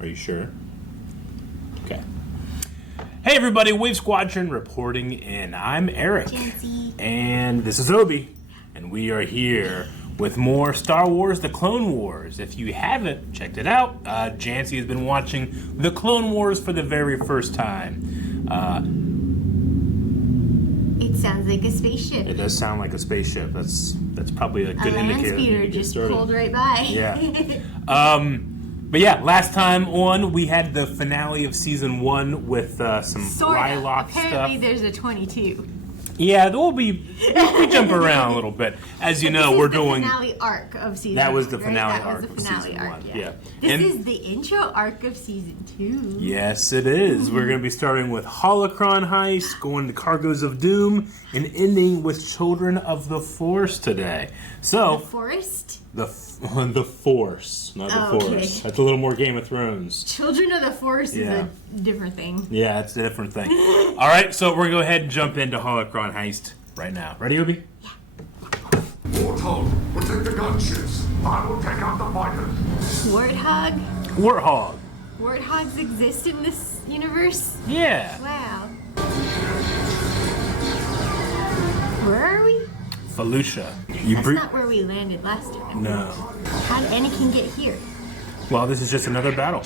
Are you sure? Okay. Hey everybody, Wave Squadron reporting in. I'm Eric. Janci. And this is Obi. And we are here with more Star Wars The Clone Wars. If you haven't checked it out, Janci has been watching The Clone Wars for the very first time. It sounds like a spaceship. It does sound like a spaceship. That's probably a good indicator. A land speeder just pulled right by. Yeah. But yeah, last time on, we had the finale of Season 1 with some Ryloth stuff. Apparently there's a 22. Yeah, we jump around a little bit. As you know, we're doing... the finale arc of Season 1. That was the finale right? arc of Season 1, yeah. This is the intro arc of Season 2. Yes, it is. We're going to be starting with Holocron Heist, going to Cargoes of Doom, and ending with Children of the Force today. So... The Forest? The Force, not the Force. Okay. That's a little more Game of Thrones. Children of the Force is a different thing. Yeah, it's a different thing. All right, so we're going to go ahead and jump into Holocron Heist right now. Ready, Obi? Yeah. Warthog, protect the gunships. I will take out the fighters. Warthog? Warthog. Warthogs exist in this universe? Yeah. Wow. Where are we? Felucia. That's not where we landed last time. No. How did Anakin get here? Well, this is just another battle.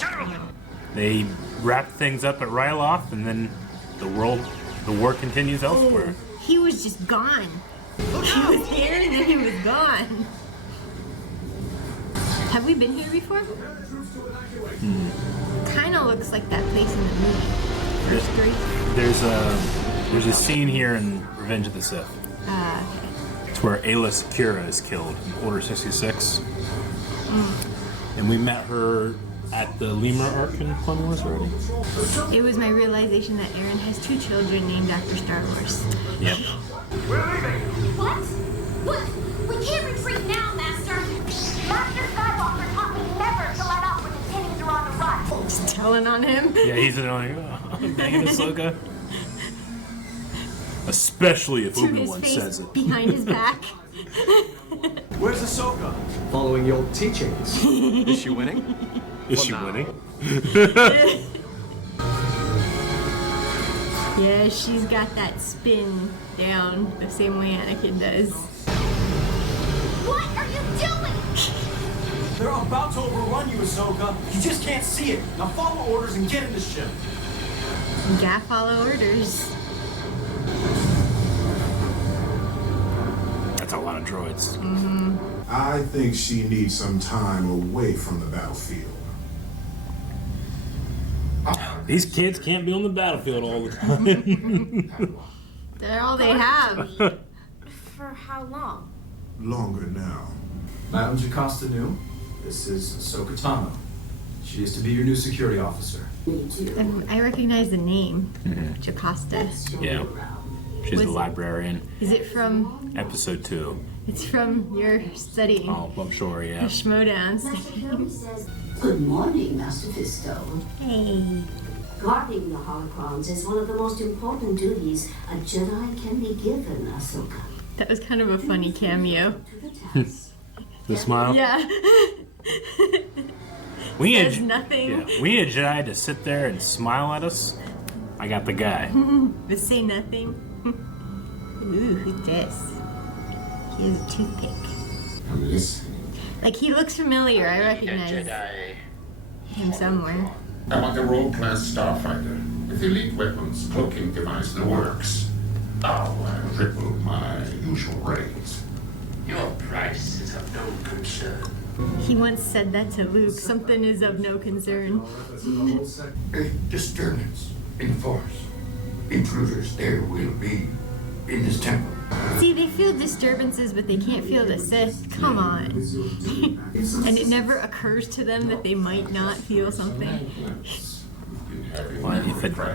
They wrap things up at Ryloth, and then the war continues elsewhere. Oh, he was just gone. He was here and then he was gone. Have we been here before? Kind of looks like that place in the movie. First three. There's a scene here in Revenge of the Sith. Okay. It's where Ayla Secura is killed in Order 66. And we met her at the Lemur arc in Clone Wars already. It was my realization that Aaron has 2 children named after Star Wars. Yep. We're leaving. What? Look, we can't retreat now, Master. Master Skywalker taught me never to let up when the Tinnies are on the run. Just telling on him. Yeah, he's like, oh, dang it, Ahsoka. Especially if To his Obi-Wan face says it. behind his back. Where's Ahsoka? Following your teachings. Is she winning? Is she winning? Yeah, she's got that spin down the same way Anakin does. What are you doing? They're about to overrun you, Ahsoka. You just can't see it. Now follow orders and get in the ship. You gotta follow orders. That's a lot of droids. I think she needs some time away from the battlefield. These kids can't be on the battlefield all the time. They're all they have. For how long? Longer now. Madam Jocasta Nu, this is Ahsoka Tano. She is to be your new security officer. I recognize the name, Jocasta. Yeah. She's the librarian. Is it from? Episode 2. It's from your studying. Oh, I'm sure, The yeah. Schmodowns. Good morning, Master Fisto. Hey. Guarding the holocrons is one of the most important duties a Jedi can be given, Ahsoka. That was kind of a funny cameo. To the task. The smile? Yeah. We Says need, nothing. yeah, we need a Jedi to sit there and smile at us. I got the guy. But say nothing. Ooh, who's this? He has a toothpick. I'm listening. Like, he looks familiar. I recognize him somewhere. I want a role-class starfighter with elite weapons, cloaking device, the works. I'll triple my usual raise. Your price is of no concern. He once said that to Luke. Something is of no concern. A disturbance in the force. Intruders there will be in this temple. See, they feel disturbances, but they can't feel the Sith. Come on. And it never occurs to them that they might not feel something. Well,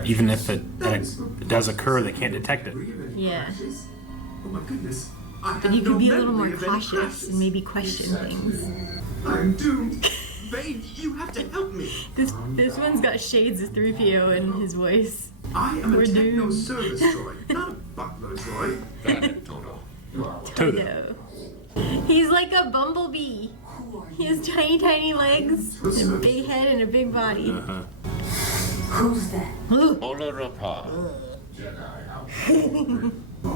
even if it does occur, they can't detect it. Yeah. Oh my goodness. But you could be a little more cautious and maybe question things. I'm doomed. Babe, you have to help me. This one's got shades of 3PO in his voice. I am We're a techno doomed. service droid, not a butler droid. Got it, Toto. Todo. He's like a bumblebee. Who are He has tiny legs, and a big head, and a big body. Who's that? Bolla Ropal.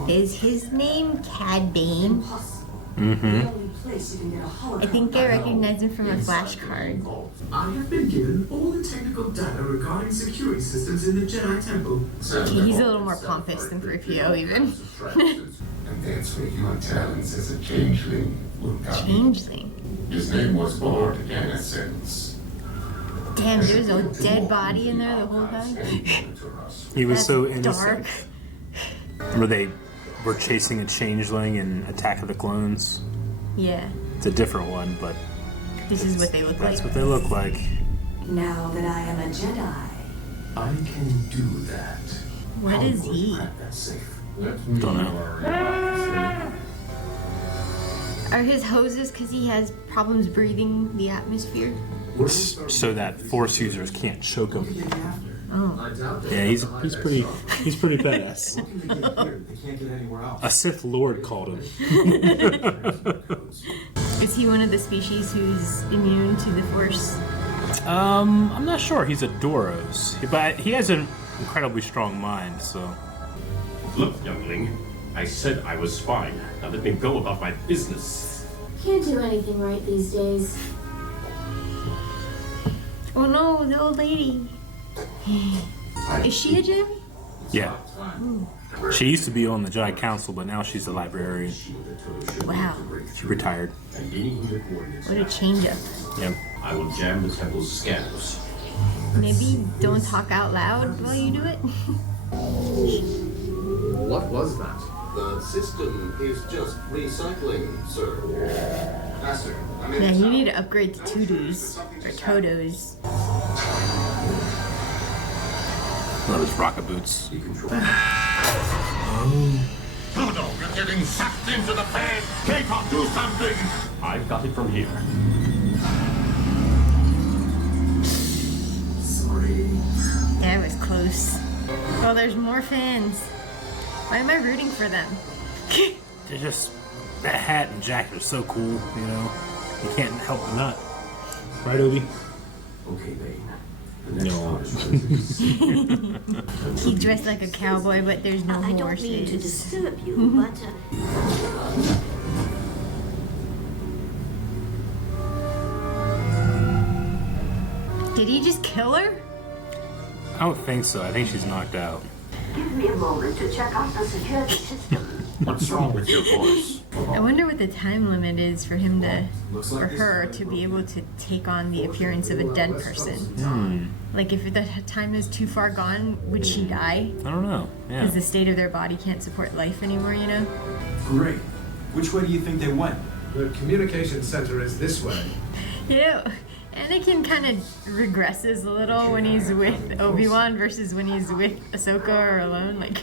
Is his name Cad Bane? Impossible. The only place you can get a holocron. I think I recognize him from a flashcard. I have been given all the technical data regarding security systems in the Jedi Temple. Okay, he's a little more pompous than 3PO even. And that's where your talents as a changeling will come in. Changeling. His name was Lord Innocence. Damn, there was a dead body in there the whole time. He was That's so innocent. dark. Where they were chasing a changeling in Attack of the Clones. Yeah, It's a different one, but this is what they look like. that's what they look like. Now that I am a Jedi, I can do that. What is he? Crack that safe. Don't know. Are his hoses because he has problems breathing the atmosphere? So that Force users can't choke him. Oh. Yeah, he's pretty badass. What can they get here? They can't get anywhere else. A Sith Lord called him. Is he one of the species who's immune to the Force? I'm not sure. He's a Duros, but he has an incredibly strong mind. So Look, youngling, I said I was fine. Now let me go about my business. Can't do anything right these days. Oh no, the old lady. Is she a Jedi? yeah, she used to be on the Jedi Council, but now she's the librarian. Wow, She retired. what a change up. Yep. I will jam the temple's scanners. Maybe don't talk out loud while you do it. What was that? The system is just recycling, sir. Master, I'm Yeah, you need to upgrade to Tudus or Todos. Love his rocket boots. Todo, you're getting sucked into the fan! K-Pop, do something! I've got it from here. Sorry. That was close. Oh, there's more fans. Why am I rooting for them? They're just that hat and jacket are so cool. You know, you can't help but not. Right, Obi? Okay, Bane. No. He dressed like a cowboy, but there's no I don't horses. mean to disturb you, but Did he just kill her? I don't think so. I think she's knocked out. give me a moment to check out the security system. What's wrong with your voice? I wonder what the time limit is for him to, Looks for like this her is to be able to take on the appearance of a dead person. Like if the time is too far gone, would she die? I don't know. Yeah. Because the state of their body can't support life anymore, you know? Great. Which way do you think they went? The communication center is this way. You know, Anakin kind of regresses a little when he's with Obi-Wan versus when he's with Ahsoka or alone. Like,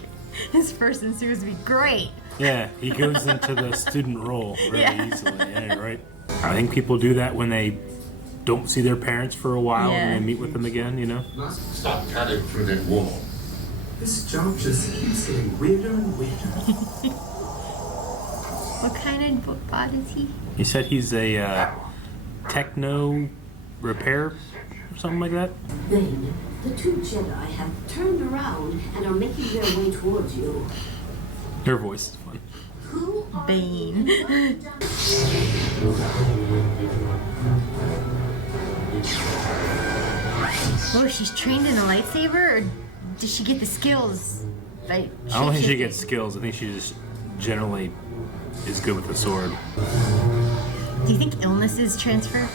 his first instinct was to be great. Yeah, he goes into the student role very Yeah. easily. Yeah, you're right. I think people do that when they don't see their parents for a while Yeah. and they meet with them again, you know? Stop cutting through that wall. This job just keeps getting weirder and weirder. What kind of bot is he? He said he's a techno repair or something like that. Bane, the two Jedi have turned around and are making their way towards you. Her voice is fun. Who are Bane. Oh, she's trained in a lightsaber, or did she get the skills? Like, I don't think she gets skills. I think she just generally is good with the sword. Do you think illnesses transfer?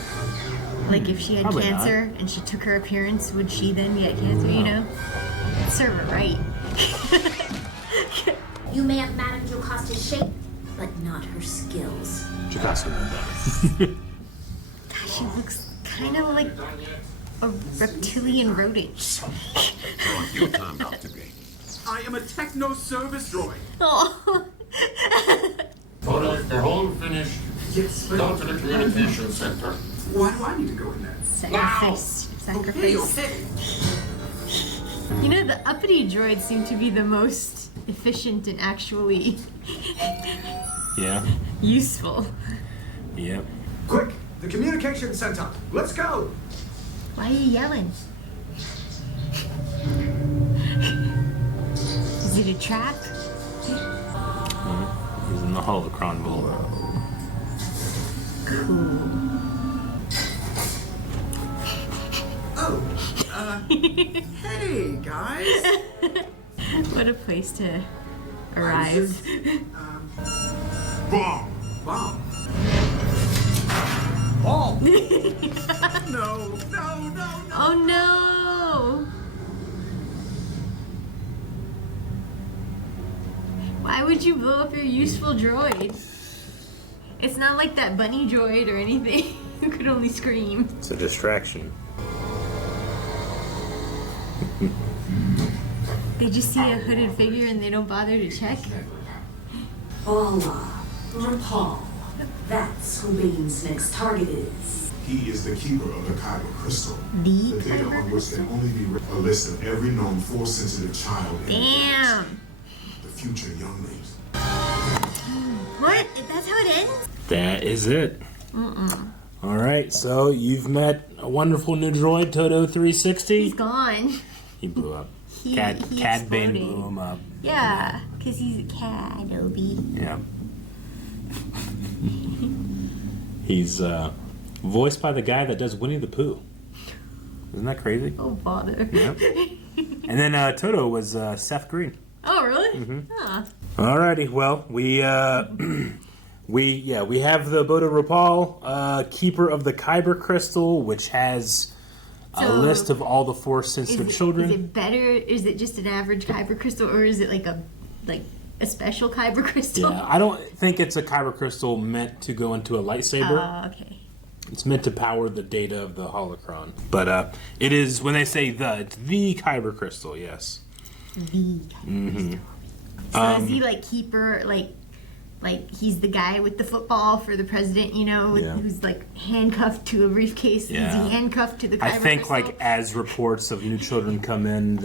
Like, if she had Probably cancer and she took her appearance, would she then get cancer? You know, serve her right. You may have Madame Jocasta's shape, but not her skills. Jocasta. Gosh, she looks kind of like a reptilian rodent. You turned out to be. I am a techno service droid. Oh. Todo, they're all finished. Yes, but Go to the communication center. why do I need to go in there? Sacrifice. Sacrifice. Okay. You know, the uppity droids seem to be the most efficient and actually Yeah. useful. Yep. Quick, the communication center. Let's go. Why are you yelling? Is it a trap? He's in the Holocron Bolla. Cool. Oh, hey guys. What a place to arrive. Bomb! Bomb. Bomb. No. Oh no! Why would you blow up your useful droid? It's not like that bunny droid or anything who could only scream. It's a distraction. They just see a hooded figure and they don't bother to check. Bolla, Ropal. That's who Bane's next target is. He is the keeper of the Kyber crystal. The The data Kyber on which can only be a list of every known Force-sensitive child in Damn! the future younglings. What? That's how it ends? That is it. Alright, so you've met a wonderful new droid, Todo 360. He's gone. He blew up. He Cad Bane exploded. blew him up. Yeah, because he's a cad, Obi. Yeah. He's voiced by the guy that does Winnie the Pooh. Isn't that crazy? Oh, bother. Yep. And then Toto was Seth Green. Oh, really? Huh. Alrighty, well, we have the Boda Ropal, keeper of the Kyber crystal, which has a list of all the Force-sensitive children. Is it better? Is it just an average Kyber crystal, or is it like a special Kyber crystal? Yeah, I don't think it's a Kyber crystal meant to go into a lightsaber. Okay. It's meant to power the data of the holocron. But it is, when they say it's the Kyber crystal, yes. The Kyber crystal. So is he like keeper, like he's the guy with the football for the president, you know, who's like handcuffed to a briefcase? Yeah. Is he handcuffed to the Kyber I think crystal? like as reports of new children come in,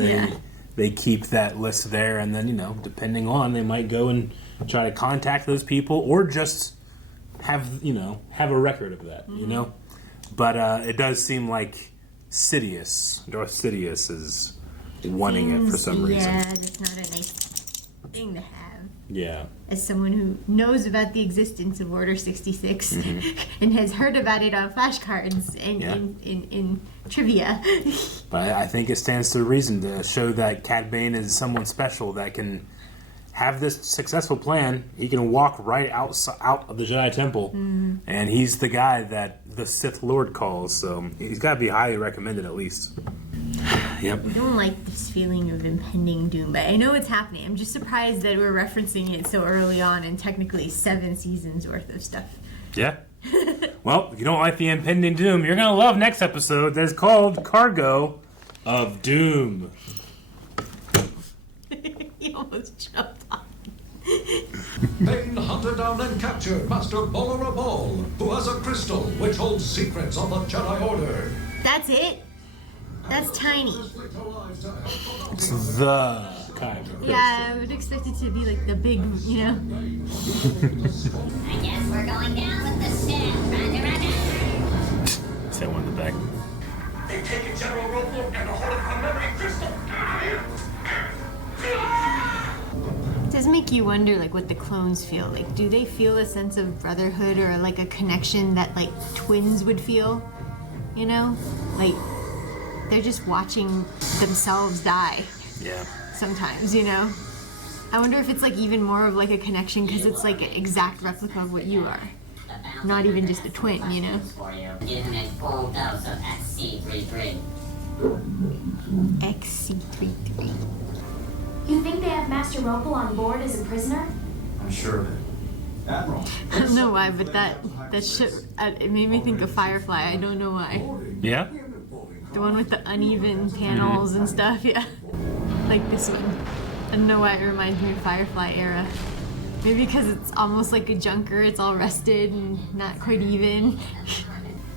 they keep that list there, and then, you know, depending on, they might go and try to contact those people, or just have a record of that, you know. But it does seem like Sidious, Darth Sidious, is wanting it for some reason. Yeah, that's not a nice thing to have. Yeah. As someone who knows about the existence of Order 66 and has heard about it on flashcards and in trivia. But I think it stands to reason to show that Cad Bane is someone special that can have this successful plan. He can walk right out of the Jedi Temple, and he's the guy that the Sith Lord calls, so he's got to be highly recommended at least. Yep. I don't like this feeling of impending doom, but I know it's happening. I'm just surprised that we're referencing it so early on in technically 7 seasons worth of stuff. Yeah. Well, if you don't like the impending doom, you're going to love next episode that's called Cargo of Doom. He almost jumped off. Bane hunted down and captured Master Bolla Ropal, who has a crystal which holds secrets of the Jedi Order. That's it? That's tiny. It's the Kyber. Yeah, I would expect it to be like the big, you know. I guess we're going down with the Sith. Roger. Say one in the back. They've taken General Ropal and the Holocron memory crystal. It does make you wonder, like, what the clones feel. Like, do they feel a sense of brotherhood or, like, a connection that, like, twins would feel? You know? Like, they're just watching themselves die. Yeah. Sometimes, you know? I wonder if it's, like, even more of, like, a connection because it's, like, an exact replica of what you are. Not even just a twin, you know? Give him a full dose of XC33. XC33. You think they have Master Ropal on board as a prisoner? I'm sure of it. Admiral. I don't know why, but that ship, it made me think of Firefly. I don't know why. Yeah? The one with the uneven panels and stuff, yeah. Like this one. I don't know why it reminds me of Firefly era. Maybe because it's almost like a junker, it's all rusted and not quite even.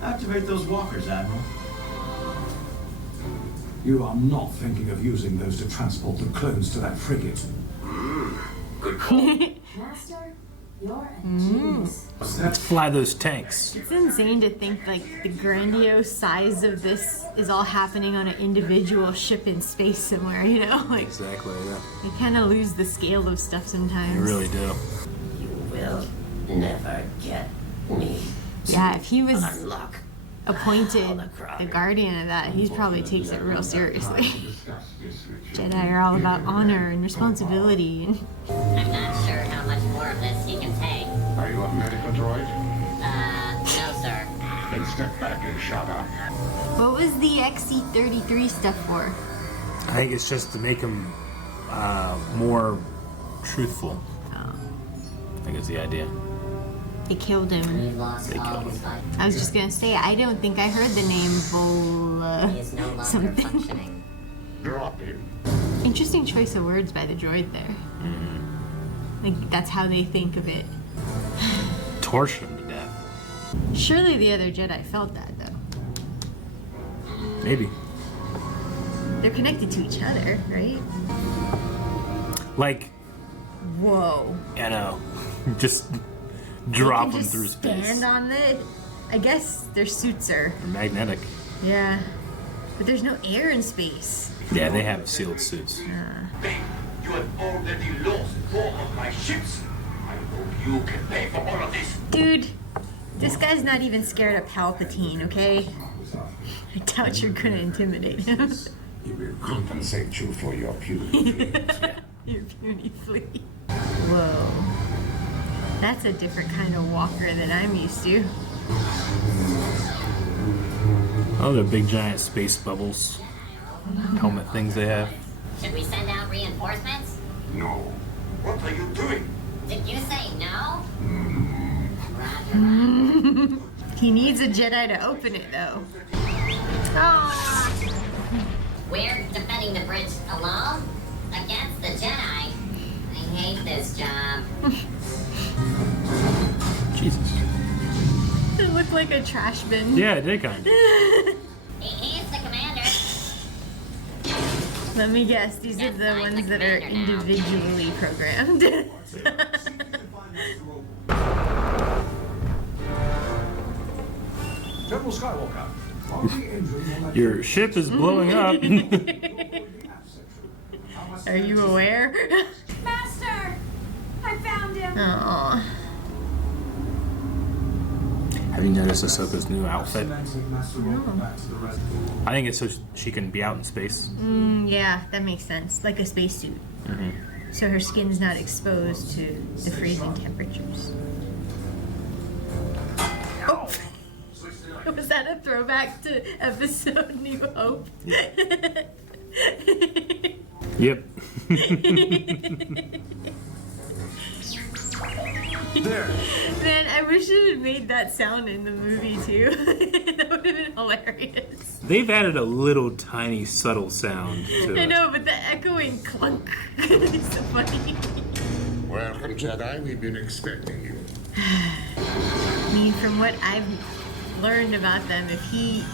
Activate those walkers, Admiral. You are not thinking of using those to transport the clones to that frigate. Good call. Master, You're a genius. Let's fly those tanks. It's insane to think like the grandiose size of this is all happening on an individual ship in space somewhere, you know? Like, Exactly, yeah. you kind of lose the scale of stuff sometimes. You really do. You will never get me. Yeah, if he was Unlock. appointed the guardian of that, he probably takes it real seriously. Jedi are all about honor and responsibility. And I'm not sure how much more of this he can take. Are you a medical droid? No, sir. Then step back and shut up. what was the XC-33 stuff for? I think it's just to make him more truthful. Oh. I think it's the idea. They killed him. He lost all his life. I was just gonna say, I don't think I heard the name Bolla He is no longer something. functioning. Drop him. Interesting choice of words by the droid there. Like, that's how they think of it. Torch him to death. Surely the other Jedi felt that, though. Maybe. They're connected to each other, right? Like, Whoa. you know, just drop They him can through just space. stand on it. I guess their suits are. Magnetic. Yeah. But there's no air in space. Yeah, they have sealed suits. Bane, you have already lost 4 of my ships. I hope you can pay for all of this. Dude, this guy's not even scared of Palpatine, okay? I doubt you're gonna intimidate him. He will compensate you for your puny. Your puny fleet. Whoa. That's a different kind of walker than I'm used to. Oh, they're big giant space bubbles. Helmet things they have. Should we send out reinforcements? No. What are you doing? Did you say no? Roger. He needs a Jedi to open it, though. Oh. We're defending the bridge alone? Against the Jedi? I hate this job. Jesus. It looked like a trash bin. Yeah, it did kind of. He's the commander. Let me guess, these are the ones that are individually programmed. General Skywalker. Your ship is blowing up. Are you aware? Master! I found him! Aww. Have you noticed Ahsoka's new outfit? I think it's so she can be out in space. Yeah, that makes sense. Like a spacesuit. So her skin's not exposed to the freezing temperatures. Oh! Was that a throwback to episode New Hope? Yep. There. Man, I wish it had made that sound in the movie too. That would have been hilarious. They've added a little tiny subtle sound to I it. know, but the echoing clunk is so funny. Welcome, Jedi. We've been expecting you. I mean, from what I've learned about them, if he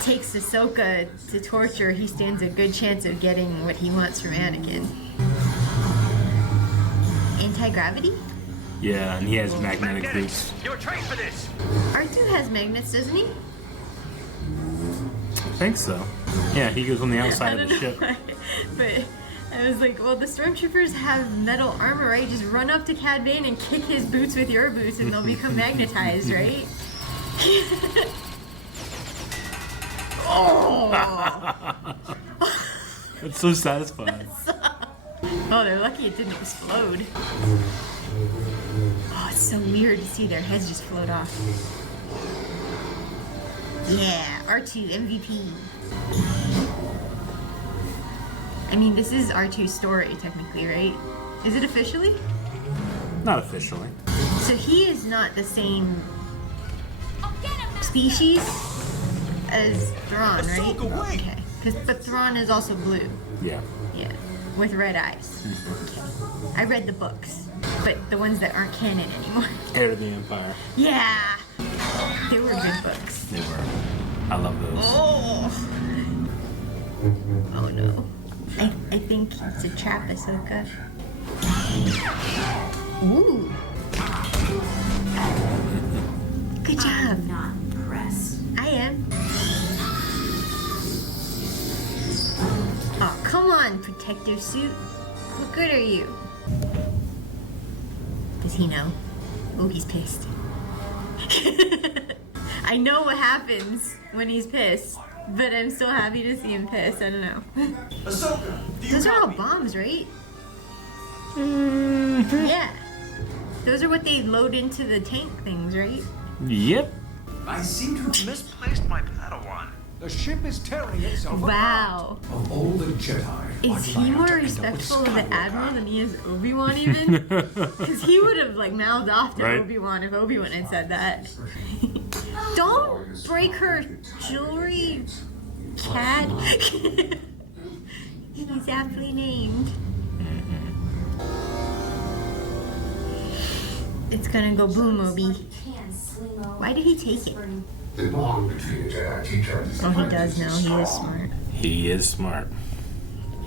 takes Ahsoka to torture, he stands a good chance of getting what he wants from Anakin. Anti-gravity? Yeah, and he has magnetic boots. You're trained for this. R2 has magnets, doesn't he? I think so. Yeah, he goes on the outside of the ship. But I was like, well, the stormtroopers have metal armor, right? Just run up to Cad Bane and kick his boots with your boots and they'll become magnetized, right? Oh! It's so satisfying. Oh, they're lucky it didn't explode. Oh, it's so weird to see their heads just float off. Yeah, R2, MVP. I mean, this is R2's story, technically, right? Is it officially? Not officially. So he is not the same species as Thrawn, right? Okay. But Thrawn is also blue. Yeah. Yeah. With red eyes. Okay. I read the books, but the ones that aren't canon anymore. Heir of the Empire. Yeah. They were good books. They were. I love those. Oh. Oh no. I think it's a trap, Ahsoka. Ooh. Good job. I'm not impressed. I am. Oh, come on, protective suit. What good are you? Does he know? Oh, he's pissed. I know what happens when he's pissed, but I'm still happy to see him pissed. I don't know. Ahsoka, do you Those are all copy? bombs, right? Yeah. Those are what they load into the tank things, right? Yep. I seem to have misplaced my Padawan. The ship is tearing itself Wow. apart. Of all the Jedi, Is he more respectful of the Admiral than he is Obi-Wan even? Because he would have like mouthed off to Right. Obi-Wan if Obi-Wan had said that. Don't break her jewelry, Cad. He's aptly named. It's gonna go boom, Obi. Why did he take it? The bond between a Jedi teacher and his Oh, he apprentice does is know. He is strong. smart. He is smart.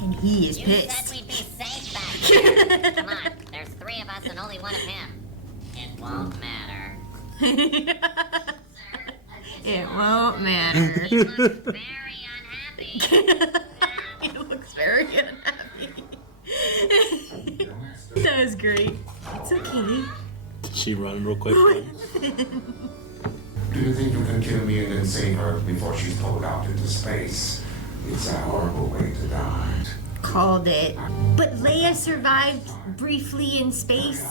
And he is You pissed. said we'd be safe back here. Come on, there's 3 of us and only 1 of him. It won't matter. It won't matter. He looks very unhappy. He looks very unhappy. That was great. It's okay. Did she run real quick? Do you think you can kill me and then save her before she's pulled out into space? It's a horrible way to die. Called it. But Leia survived briefly in space.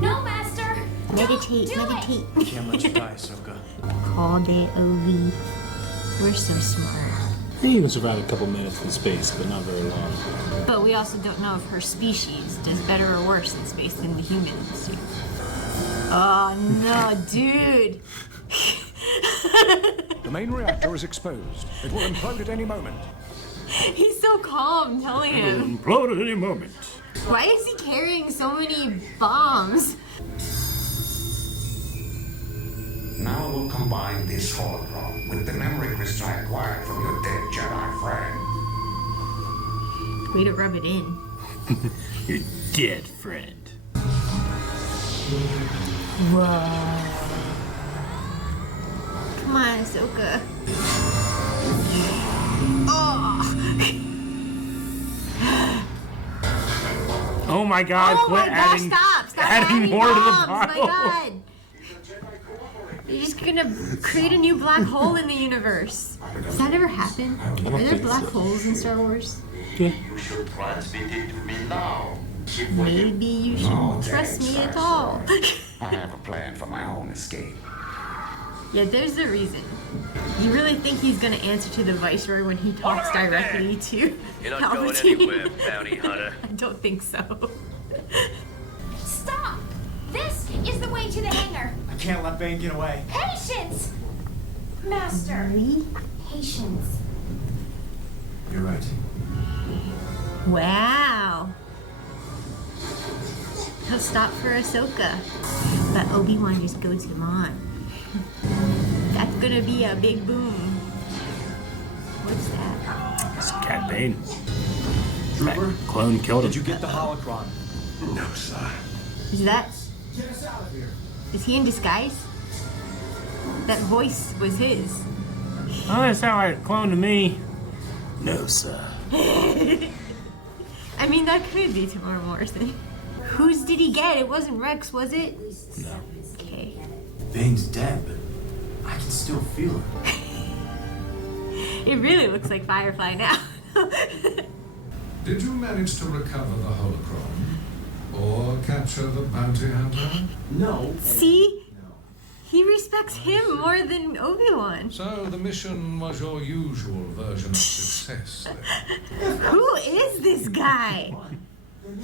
No, Master! Meditate, Don't do meditate. Can't let you die, Ahsoka. Called it, Ovi. We're so smart. He even survived a couple minutes in space, but not very long. But we also don't know if her species does better or worse in space than the humans do. Oh no, dude! The main reactor is exposed. It will implode at any moment. He's so calm telling him. Implode at any moment. Why is he carrying so many bombs? Now we'll combine this holocron with the memory crystal I acquired from your dead Jedi friend. Way to rub it in. Your dead friend. Whoa. Come on, Ahsoka. Oh my god, Oh quit my gosh, adding, stop adding more to the bombs. pile. My god. You're just gonna create a new black hole in the universe. Does that ever happen? Are there black holes in Star Wars? You should transmit it to me now. Maybe you shouldn't trust me at all. I have a plan for my own escape. Yeah, there's a reason. You really think he's gonna answer to the Viceroy when he talks directly to You're not going Palpatine? anywhere, bounty hunter. I don't think so. Stop! This is the way to the hangar. I can't let Bane get away. Patience! Master. Patience. You're right. Wow. He'll stop for Ahsoka. But Obi-Wan just goes him on. That's gonna be a big boom. What's that? It's Cad Bane. Trooper, That clone killed him. did you get the holocron? No, sir. Is that... Get us out of here. Is he in disguise? That voice was his. Oh, that sound like a clone to me. No, sir. I mean, that could be Tamara Morrison. Whose did he get? It wasn't Rex, was it? No. Okay. Bane's dead, but I can still feel it. It really looks like Firefly now. Did you manage to recover the holocron? Or capture the bounty hunter? No. See? He respects him more than Obi-Wan. So the mission was your usual version of success, then? Who is this guy?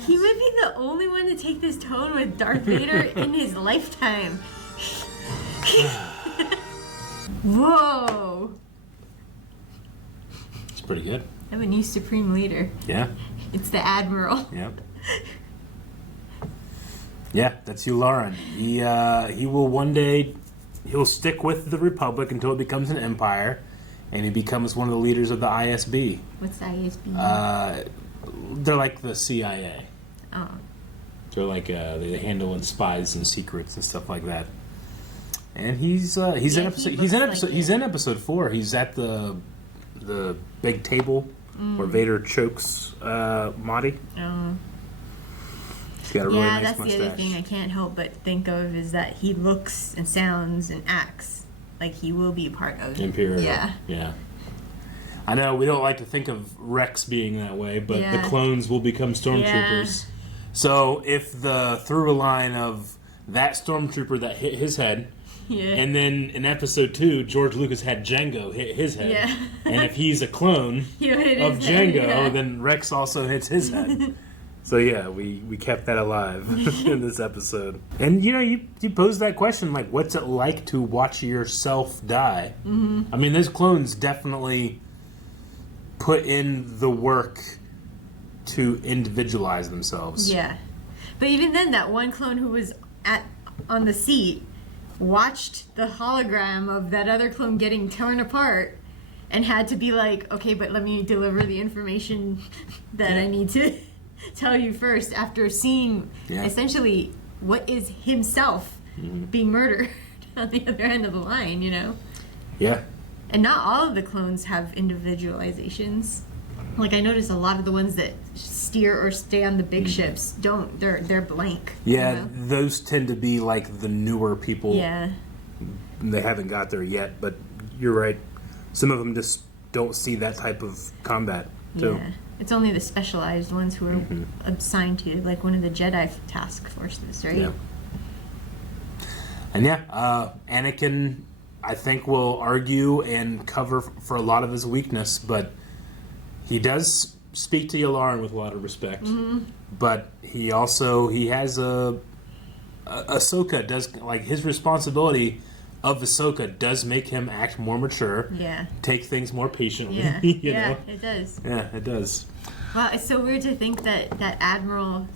He would be the only one to take this tone with Darth Vader in his lifetime. Whoa. It's pretty good. I have a new Supreme Leader. Yeah. It's the Admiral. Yep. Yeah, that's Yularen. He will one day, he'll stick with the Republic until it becomes an empire, and he becomes one of the leaders of the ISB. What's the ISB? They're like the CIA. Oh. for like they handling spies and secrets and stuff like that. And he's in episode 4. He's at the big table where Vader chokes Mahdi. Oh. He's got a really nice that's mustache. the other thing I can't help but think of is that he looks and sounds and acts like he will be part of Imperial. Yeah. I know we don't like to think of Rex being that way, but the clones will become stormtroopers. Yeah. So if the through line of that stormtrooper that hit his head, and then in episode 2, George Lucas had Jango hit his head, and if he's a clone of Jango, then Rex also hits his head. So yeah, we kept that alive in this episode. And you posed that question, like, what's it like to watch yourself die? Mm-hmm. I mean, those clones definitely put in the work to individualize themselves. Yeah. But even then, that one clone who was on the seat watched the hologram of that other clone getting torn apart and had to be like, okay, but let me deliver the information that I need to tell you first, after seeing essentially what is himself being murdered on the other end of the line, Yeah. And not all of the clones have individualizations. Like, I noticed a lot of the ones that steer or stay on the big ships don't. They're blank. Yeah, those tend to be like the newer people. Yeah. They haven't got there yet, but you're right. Some of them just don't see that type of combat, too. Yeah. It's only the specialized ones who are assigned to, like, one of the Jedi task forces, right? Yeah. And Anakin, I think, will argue and cover for a lot of his weakness, but he does speak to Yularen with a lot of respect. Mm-hmm. But he has Ahsoka does, like, his responsibility of Ahsoka does make him act more mature. Yeah. Take things more patiently. Yeah. you know? It does. Yeah, it does. Wow, it's so weird to think that Admiral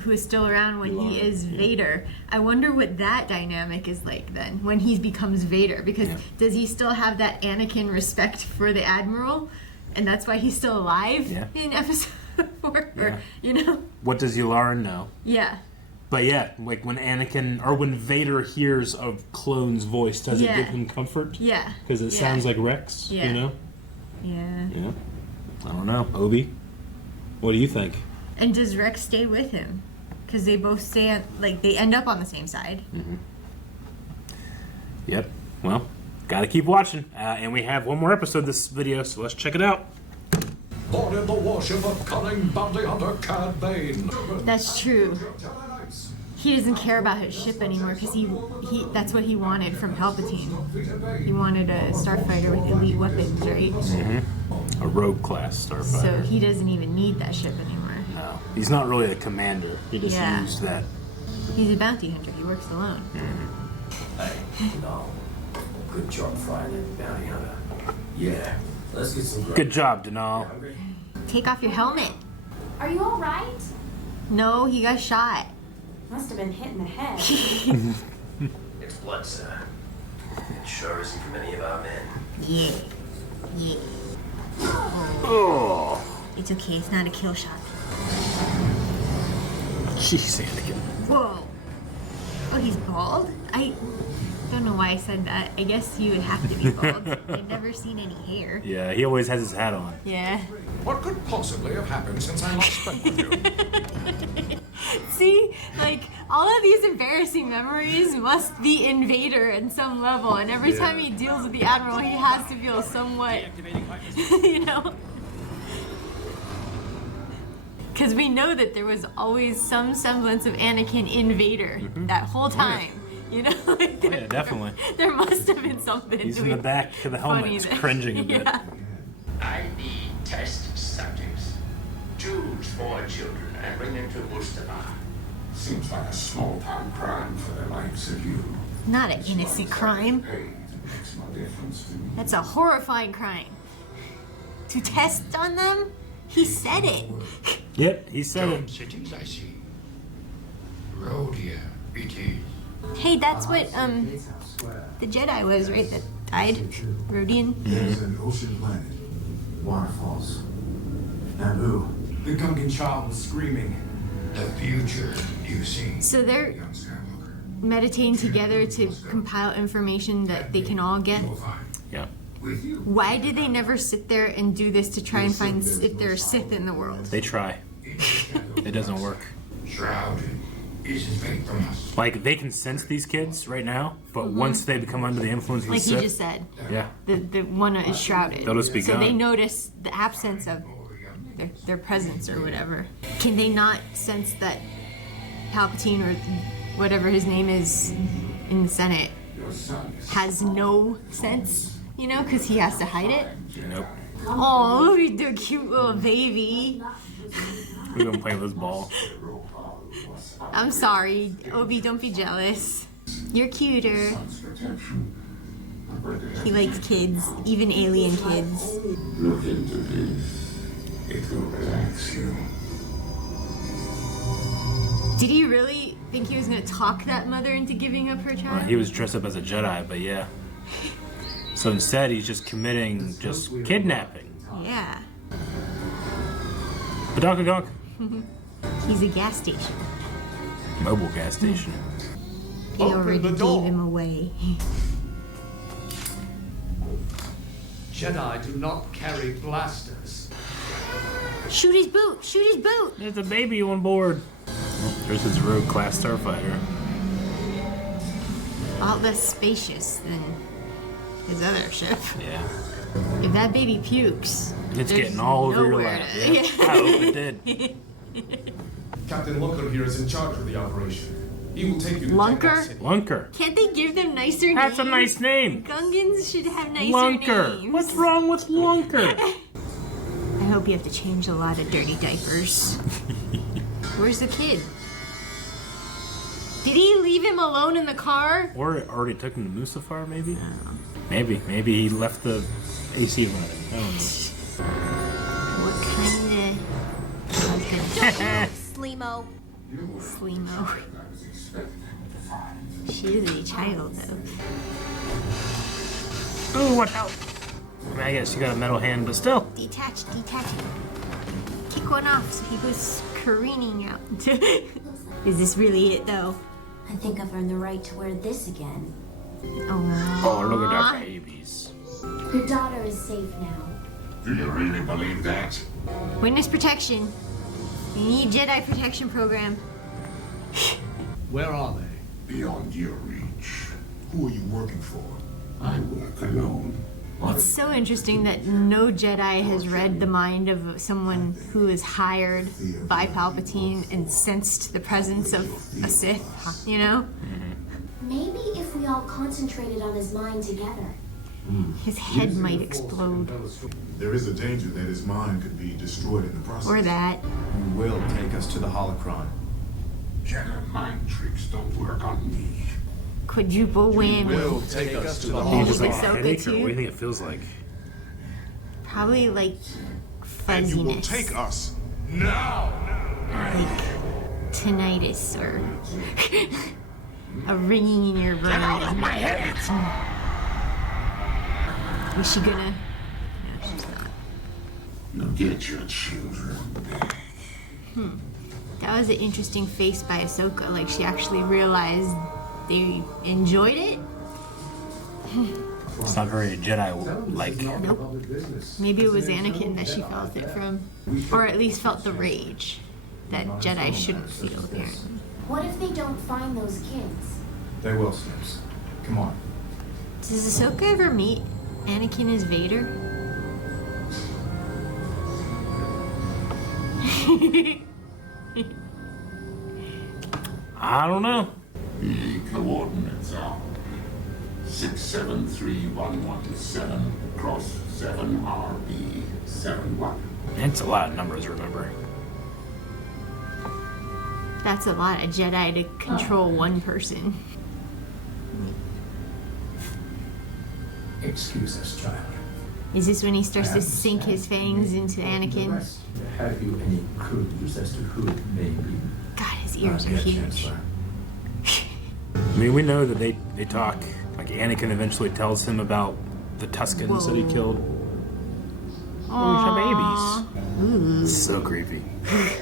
who is still around when he is Vader, I wonder what that dynamic is like then, when he becomes Vader. Because does he still have that Anakin respect for the Admiral? And that's why he's still alive in episode 4? Or, What does Yularen know? Yeah. But like when Anakin, or when Vader hears a clone's voice, does it give him comfort? Yeah. Because it sounds like Rex, Yeah. Yeah. I don't know. Obi, what do you think? And does Rex stay with him? Because they both stay they end up on the same side. Mm-hmm. Yep. Well, gotta keep watching. And we have one more episode of this video, so let's check it out. Boarded the warship of cunning bounty hunter Cad Bane. That's true. He doesn't care about his ship anymore because he that's what he wanted from Palpatine. He wanted a starfighter with elite weapons, right? Mm-hmm. A rogue class starfighter. So he doesn't even need that ship anymore. No, he's not really a commander. He just used that. He's a bounty hunter. He works alone. Mm-hmm. Hey, no. Good job finding that bounty hunter. Yeah. Let's get some. Good job, Denal. Take off your helmet. Are you all right? No, he got shot. Must have been hit in the head. It's blood, sir. It sure isn't from any of our men. Yeah. Oh. It's okay. It's not a kill shot. Jeez, Anakin. Whoa. Oh, he's bald? I don't know why I said that. I guess he would have to be bald. I've never seen any hair. Yeah, he always has his hat on. Yeah. What could possibly have happened since I last spoke with you? See, all of these embarrassing memories must be in Vader in some level, and every time he deals with the Admiral, he has to feel somewhat, Because we know that there was always some semblance of Anakin in Vader that whole time. Definitely. There must have been something. He's in the back of the helmet, he's cringing a bit. I need test subjects. Choose 4 children and bring them to Mustafar. Seems like a small-town crime for the likes of you. Not an innocent crime. Makes no difference to me. That's a horrifying crime. To test on them? He said it. Yep, he said it. Cities, I see. Rhodia, it is. Hey, that's what the Jedi was, right? That died, Rodian. There's an ocean planet, waterfalls, and who? The Gungan child was screaming. The future, you see. So they're meditating together to compile information that they can all get. Yeah. Why did they never sit there and do this to try and find if there are Sith in the world? They try. It doesn't work. Shrouded is his fate from us. Like, they can sense these kids right now, but once they become under the influence of the Like Sith, you just said. yeah, The one is shrouded. They'll just be so gone. they notice the absence of their presence or whatever. Can they not sense that Palpatine or whatever his name is in the Senate has no sense? You know, because he has to hide it? Nope. Oh, the cute little baby. We're gonna play with this ball. I'm sorry, Obi, don't be jealous. You're cuter. He likes kids, even alien kids. Look into this. It will relax you. Did he really think he was gonna talk that mother into giving up her Well, child? he was dressed up as a Jedi, but yeah. So instead, he's just committing just kidnapping. Yeah. Badonka He's a gas station. Mobile gas station. They already gave him away. Jedi do not carry blasters. Shoot his boot! Shoot his boot! There's a baby on board. Oh, there's his rogue class starfighter. A lot less spacious than his other ship. Yeah. If that baby pukes, It's there's getting all over your nowhere lap. to- Yeah. I hope it did. Captain Lunker here is in charge of the operation. He will take you to Lunker? Jackal City. Lunker. Can't they give them nicer names? That's a nice name. Gungans should have nicer Lunker. names. What's wrong with Lunker? I hope you have to change a lot of dirty diapers. Where's the kid? Did he leave him alone in the car? Or already took him to Mustafar, maybe? Maybe. Maybe he left the AC running. I don't know. What kind of... Slimo. Slimo. She is a child, though. Oh, watch out. I mean, I guess you got a metal hand, but still. Detach. Kick one off so he goes careening out. Is this really it, though? I think I've earned the right to wear this again. Oh, look at that babies. Your daughter is safe now. Do you really believe that? Witness protection. You need Jedi protection program. Where are they? Beyond your reach. Who are you working for? I work alone. It's so interesting that no Jedi has read the mind of someone who is hired by Palpatine and sensed the presence of a Sith, you know? Maybe if we all concentrated on his mind together. His head might explode. There is a danger that his mind could be destroyed in the process. Or that. You will take us to the Holocron. Jedi mind tricks don't work on me. Quadruple whammy. Will take us to the You just like a Ahsoka headache, or too? what do you think it feels like? Probably like And you will fuzziness. take us now. Like tinnitus or a ringing in your brain. Get out of my head! Is she gonna? No, she's not. Now get your children back. That was an interesting face by Ahsoka. Like she actually realized they enjoyed it. It's not very Jedi-like. Nope. Maybe it was Anakin that she felt it from, or at least felt the rage that Jedi shouldn't feel. Apparently. What if they don't find those kids? They will, Snips. Come on. Does Ahsoka ever meet Anakin as Vader? I don't know. The coordinates are 673117 cross 7RB71. It's a lot of numbers, remember. That's a lot of Jedi to control one person. Excuse us, child. Is this when he starts to sink his fangs into Anakin? Have you any clues as to who it may be? God, his ears are huge. I mean, we know that they talk. Like, Anakin eventually tells him about the Tuscans that he killed. Oh, we have babies. Ooh. So creepy.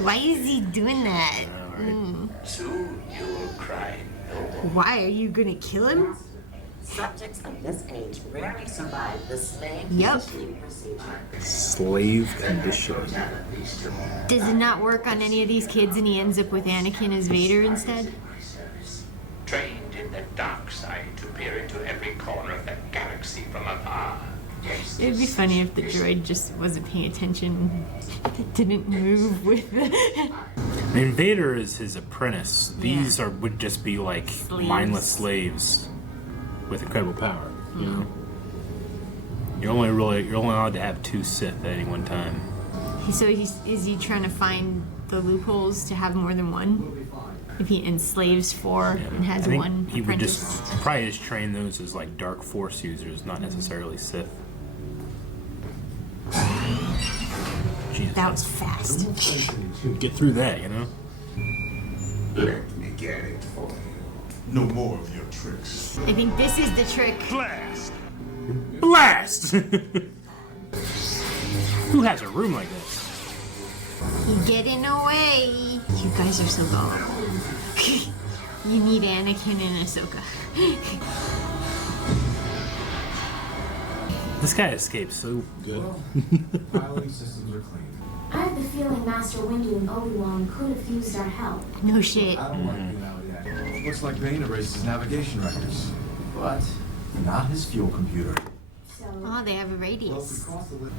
Why is he doing that? right. Soon you will cry no more. Why are you gonna kill him? Subjects of this age rarely survive the slave Yep. conditioning procedure. Slave conditioning. Does it not work on any of these kids and he ends up with Anakin as Vader instead? Trained in the dark side to peer into every corner of the galaxy from afar. Yes. It'd be funny if the droid just wasn't paying attention, didn't move with the... I mean, Vader is his apprentice. These would just be like mindless slaves with incredible power. You know, you're only allowed to have 2 Sith at any one time. So is he trying to find the loopholes to have more than one? If he enslaves 4 and has I think one he would apprentice? probably just train those as like dark Force users, not necessarily Sith. Jesus. That was fast. Get through that, you know? Let me get it for you. No more of your tricks. I think this is the trick. Blast! Blast! Who has a room like this? Getting away. You guys are so gullible. You need Anakin and Ahsoka. This guy escapes so good. Piloting systems are clean. I have the feeling Master Windu and Obi-Wan could have used our help. No shit. I don't like being out yet. Looks like Bane erased his navigation records, but not his fuel computer. Oh, they have a radius.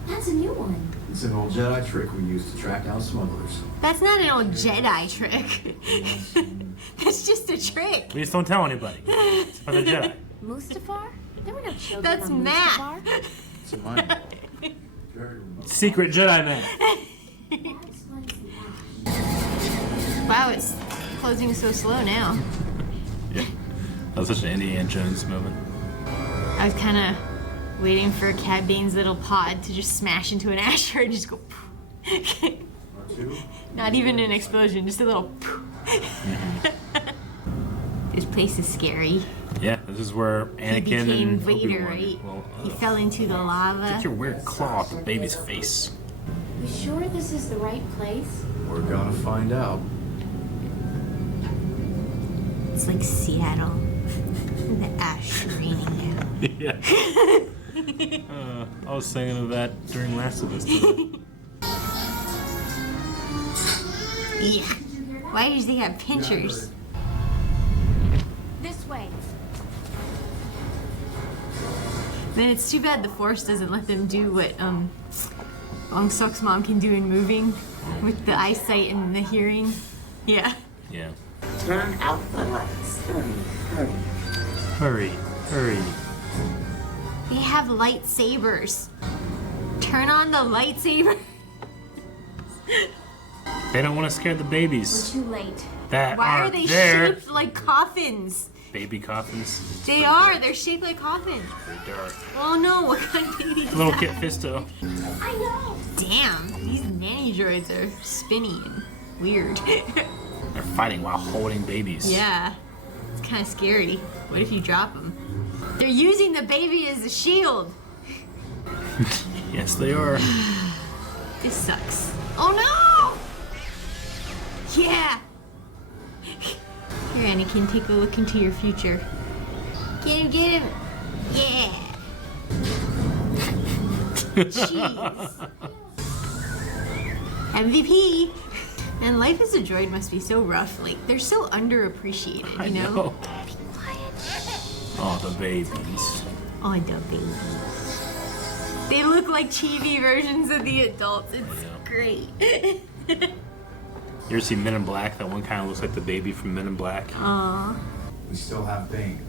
That's a new one. It's an old Jedi trick we use to track down smugglers. That's not an old Jedi trick. That's just a trick. We just don't tell anybody. It's for the Jedi. Mustafar? There were no children That's on math. Mustafar. It's a mind. Very remote. Secret Jedi man. Wow, it's closing so slow now. Yeah. That was such an Indiana Jones moment. I was kind of waiting for Cad Bane's little pod to just smash into an asteroid and just go poof. Not even an explosion, just a little poof. This place is scary. Yeah, this is where He Anakin became and Vader, Obi-Wan. right? Well, He fell into the lava. get your weird claw off the baby's face. You sure this is the right place? We're gonna find out. It's like Seattle. The ash raining down. Yeah. I was singing of that during Last of Us today. Yeah. Why does he have pinchers? This way. Man, it's too bad the Force doesn't let them do what Long Sok's mom can do in moving with the eyesight and the hearing. Yeah. Yeah. Turn out the lights. Hurry, hurry. Hurry, hurry. They have lightsabers. Turn on the lightsaber. They don't want to scare the We're babies too late. that Why are are they there. shaped like coffins? Baby coffins. They are. They're shaped like coffins. They're dark. Oh no, what kind of baby is Little that? Kit Fisto. I know. Damn, these nanny droids are spinny and weird. They're fighting while holding babies. Yeah, it's kind of scary. What if you drop them? They're using the baby as a shield. Yes, they are. This sucks. Oh no! Yeah. Here, Anakin, take a look into your future. Get him, get him. Yeah. Jeez. MVP. And life as a droid must be so rough. Like, they're so underappreciated, you know? Be quiet. Oh, the babies. Oh, the babies. They look like chibi versions of the adults. It's great. You ever see Men in Black? That one kind of looks like the baby from Men in Black. Aww. We still have Bane.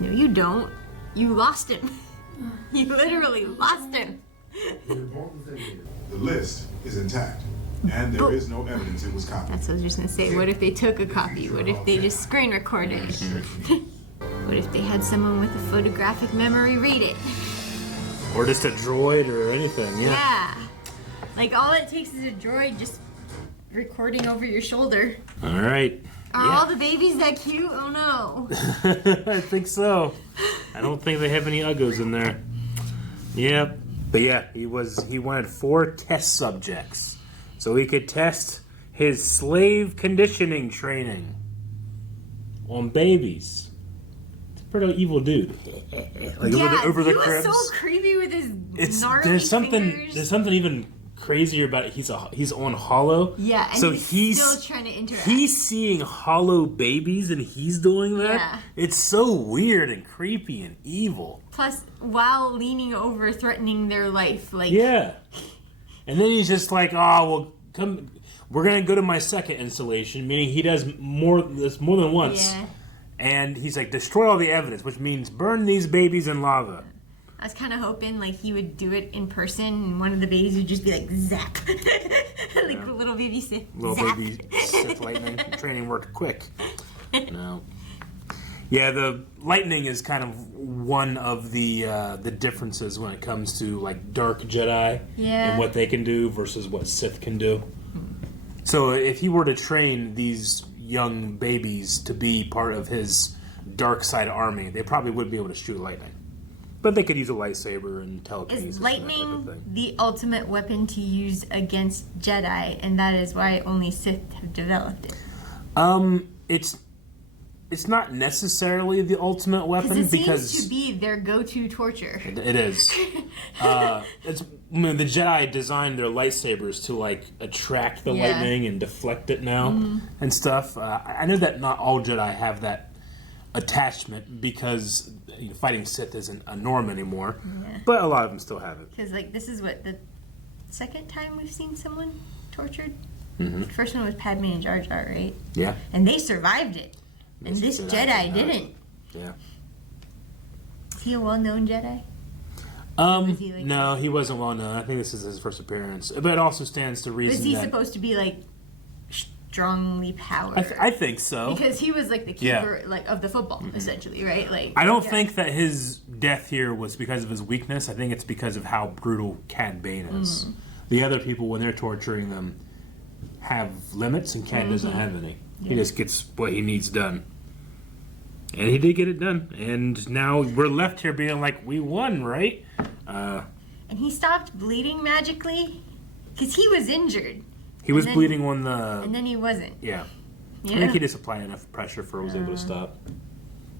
No, you don't. You lost him. You literally lost him. The list is intact, and there is no evidence it was copied. That's what I was just gonna say. What if they took a copy? What if they just screen recorded? What if they had someone with a photographic memory read it? Or just a droid or anything, yeah. Yeah. Like, all it takes is a droid just recording over your shoulder. All right. Are all the babies that cute? Oh no. I think so. I don't think they have any Uggos in there. Yep. But yeah, he wanted 4 test subjects. So he could test his slave conditioning training on babies. It's a pretty evil dude. Like over the cribs. He was so creepy with his gnarly there's something fingers. there's something even crazier about it. He's on Holo. Yeah, and so he's still trying to interact. He's seeing Holo babies and he's doing that. Yeah. It's so weird and creepy and evil. Plus, while leaning over, threatening their life, like Yeah. And then he's just like, oh, well, come. We're gonna go to my second installation, meaning he does more than once. Yeah. And he's like, destroy all the evidence, which means burn these babies in lava. I was kind of hoping like he would do it in person, and one of the babies would just be like zap, like the little baby Sith. Little zap. baby Sith lightning training worked quick. No. Yeah, the lightning is kind of one of the differences when it comes to like dark Jedi and what they can do versus what Sith can do. So if he were to train these young babies to be part of his dark side army, they probably would be able to shoot lightning. But they could use a lightsaber and telekinesis. Is lightning the ultimate weapon to use against Jedi, and that is why only Sith have developed it? It's not necessarily the ultimate weapon it because seems to be their go-to torture. It is. The Jedi designed their lightsabers to like attract the lightning and deflect it now and stuff. I know that not all Jedi have that attachment because fighting Sith isn't a norm anymore, but a lot of them still have it. Because like this is what the second time we've seen someone tortured. Mm-hmm. The first one was Padme and Jar Jar, right? Yeah. And they survived it, and this Jedi didn't. Yeah. Is he a well-known Jedi? No, he wasn't well known. I think this is his first appearance, but it also stands to reason. Was he supposed to be like strongly powered? I think so. Because he was like the keeper like of the football, essentially, right? Like I don't think that his death here was because of his weakness. I think it's because of how brutal Cad Bane is. The other people, when they're torturing them, have limits, and Cad doesn't have any. He just gets what he needs done. And he did get it done. And now we're left here being like, we won, right? And he stopped bleeding magically? Because he was injured. He was bleeding on the... And then he wasn't. Yeah. I think he just applied enough pressure for it was able to stop.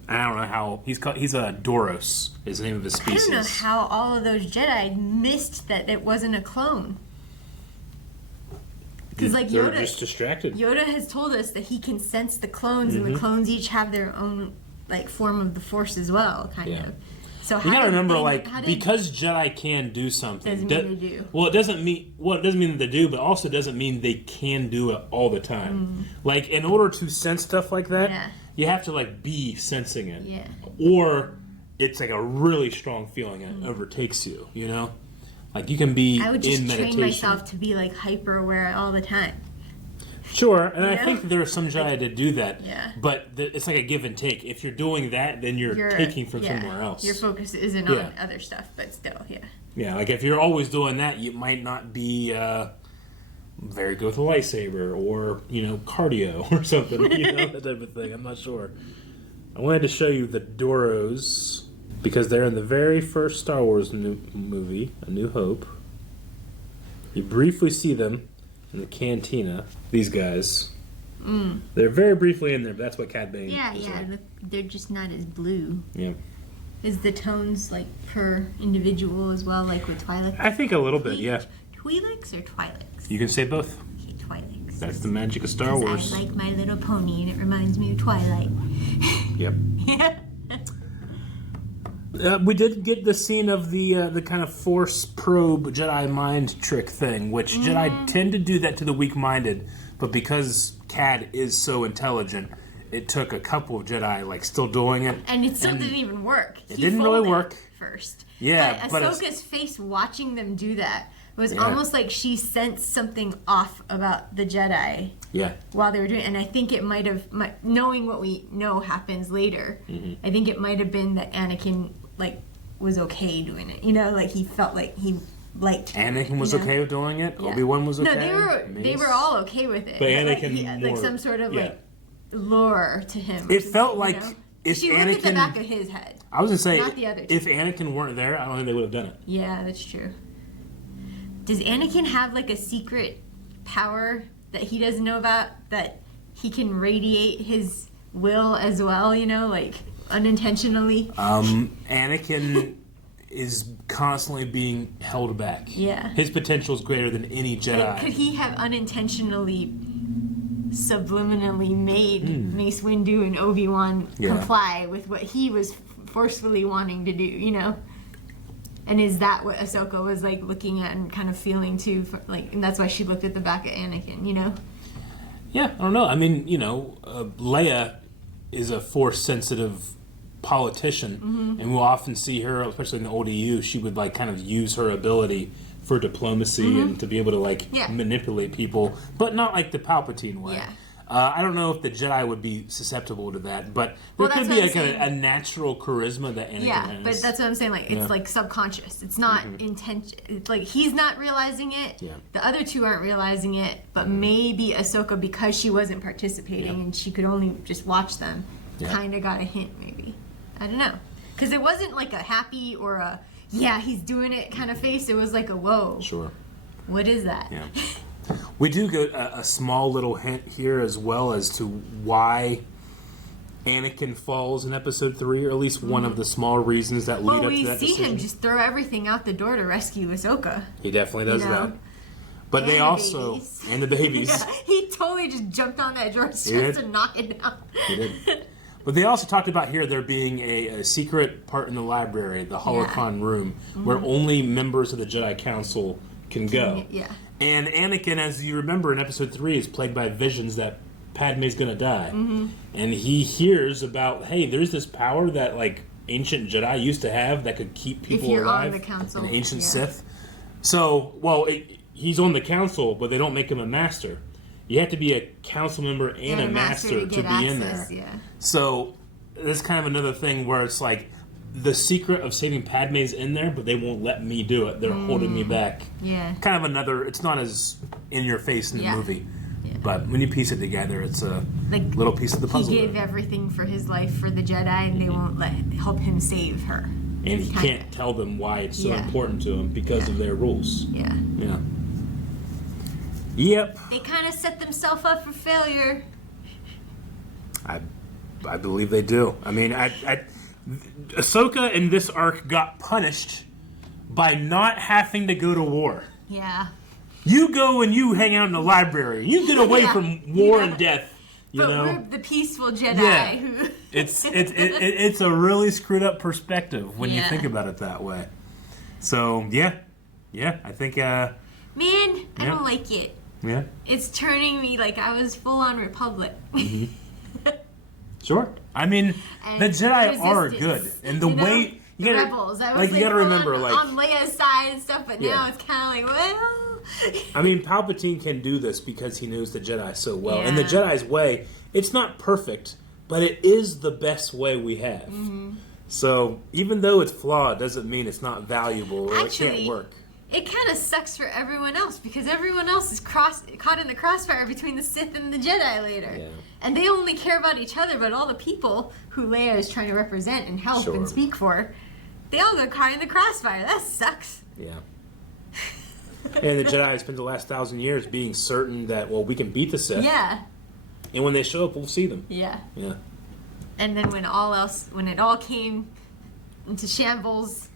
I don't know how... He's a Duros, is the name of his species. I don't know how all of those Jedi missed that it wasn't a clone. Because like They're Yoda... just distracted. Yoda has told us that he can sense the clones, and the clones each have their own like form of the Force as well, kind of. So You gotta remember, because Jedi can do something. Doesn't mean they do. Well, it doesn't mean that they do, but also doesn't mean they can do it all the time. Like, in order to sense stuff like that, you have to like be sensing it, or it's like a really strong feeling and it overtakes you. You know, like you can be I would just in train meditation. myself to be like hyper aware all the time. Sure, and I think there are some Jedi that do that. Yeah. But it's like a give and take. If you're doing that, then you're taking from somewhere else. Your focus isn't on other stuff, but still, Yeah, like if you're always doing that, you might not be very good with a lightsaber or, cardio or something, that type of thing. I'm not sure. I wanted to show you the Duros because they're in the very first Star Wars movie, A New Hope. You briefly see them in the cantina. These guys. They're very briefly in there, but that's what Cad Bane is like. They're just not as blue. Yeah. Is the tones like per individual as well, like with Twi'lek? I think a little bit, yeah. Twi'leks or Twi'leks? You can say both. Okay, Twi'leks. That's the magic of Star Wars. I like My Little Pony, and it reminds me of Twilight. Yep. We did get the scene of the kind of Force probe Jedi mind trick thing, which Jedi tend to do that to the weak-minded, but because Cad is so intelligent, it took a couple of Jedi still doing it, and it still didn't even work. It didn't really work first. Yeah, but Ahsoka's face watching them do that was almost like she sensed something off about the Jedi. Yeah. While they were doing it. And I think it might have, knowing what we know happens later, I think it might have been that Anakin was okay doing it. He felt like he liked it. Anakin was okay with doing it? Yeah. Obi-Wan was okay? No, they were all okay with it. But Anakin more... some sort of lure to him. It felt like if she Anakin... looked at the back of his head. I was going to say, not the other two. If Anakin weren't there, I don't think they would have done it. Yeah, that's true. Does Anakin have a secret power that he doesn't know about, that he can radiate his will as well, you know, like unintentionally. Anakin is constantly being held back. Yeah. His potential is greater than any Jedi. Could he have unintentionally, subliminally made Mace Windu and Obi-Wan comply with what he was forcefully wanting to do, you know? And is that what Ahsoka was like looking at and kind of feeling too? Like, and that's why she looked at the back of Anakin, you know? Yeah, I don't know. I mean, you know, Leia is a force-sensitive politician, and we'll often see her, especially in the old EU, she would like kind of use her ability for diplomacy and to be able to like manipulate people, but not like the Palpatine way. Yeah. I don't know if the Jedi would be susceptible to that, but there could be like a natural charisma that Anakin has. Yeah, but that's what I'm saying. Like, it's like subconscious. It's not intention. It's like he's not realizing it. Yeah. The other two aren't realizing it, but maybe Ahsoka, because she wasn't participating and she could only just watch them, kind of got a hint. Maybe, I don't know, because it wasn't like a happy or a he's doing it kind of face. It was like a whoa. Sure. What is that? Yeah. We do get a small little hint here as well as to why Anakin falls in Episode 3, or at least one of the small reasons that lead up to that decision. We see him just throw everything out the door to rescue Ahsoka. He definitely does that. But and they also... And the babies. Yeah, he totally just jumped on that droid's chest and knocked it down. He did. But they also talked about here there being a secret part in the library, the Holocron room, where only members of the Jedi Council can go. Yeah. And Anakin, as you remember in Episode 3, is plagued by visions that Padme's going to die. And he hears about, hey, there's this power that like ancient Jedi used to have that could keep people alive. On the council. An ancient Sith. So, well, he's on the council, but they don't make him a master. You have to be a council member and a master to be in there. Yeah. So that's kind of another thing where it's like the secret of saving Padme's in there, but they won't let me do it. They're holding me back. Yeah. Kind of another, it's not as in your face in the movie. Yeah. But when you piece it together, it's a little piece of the puzzle. He gave everything for his life for the Jedi, and they won't help him save her. And he can't tell them why it's so important to him because of their rules. Yeah. Yeah. Yep. They kind of set themselves up for failure. I believe they do. I mean, Ahsoka in this arc got punished by not having to go to war. Yeah. You go and you hang out in the library. You get away from war and death. You know, we're the peaceful Jedi. Yeah. It's a really screwed up perspective when you think about it that way. So yeah, I think. Man, I don't like it. Yeah. It's turning me like I was full on Republic. Sure. I mean, and the Jedi are good, and the way you gotta, rebels. I was like you gotta remember, on Leia's side and stuff, but now it's kind of like, well. I mean, Palpatine can do this because he knows the Jedi so well, and the Jedi's way. It's not perfect, but it is the best way we have. So even though it's flawed, doesn't mean it's not valuable or Actually, it can't work. It kind of sucks for everyone else because everyone else is caught in the crossfire between the Sith and the Jedi later. Yeah. And they only care about each other, but all the people who Leia is trying to represent and help and speak for, they all got caught in the crossfire. That sucks. Yeah. And the Jedi spent the last 1,000 years being certain that, well, we can beat the Sith. Yeah. And when they show up, we'll see them. Yeah. Yeah. And then when it all came into shambles,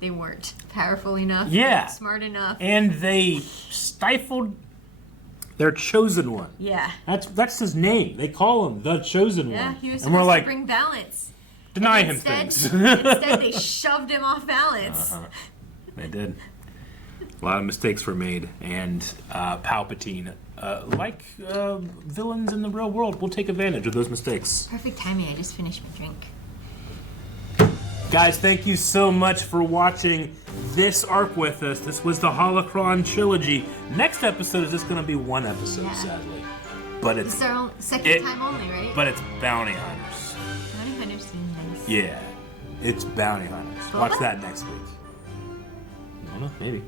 they weren't powerful enough. Yeah. Smart enough. And they stifled their chosen one. Yeah. That's his name. They call him the chosen one. Yeah, he was and we're supposed like, to bring balance. Deny him things. Instead, they shoved him off balance. They did. A lot of mistakes were made, and Palpatine, like villains in the real world, will take advantage of those mistakes. Perfect timing. I just finished my drink. Guys, thank you so much for watching this arc with us. This was the Holocron Trilogy. Next episode is just going to be one episode, sadly. But it's our second time only, right? But it's Bounty Hunters. Bounty Hunters seem nice. Yeah, it's Bounty Hunters. Watch that next week. I don't know, maybe.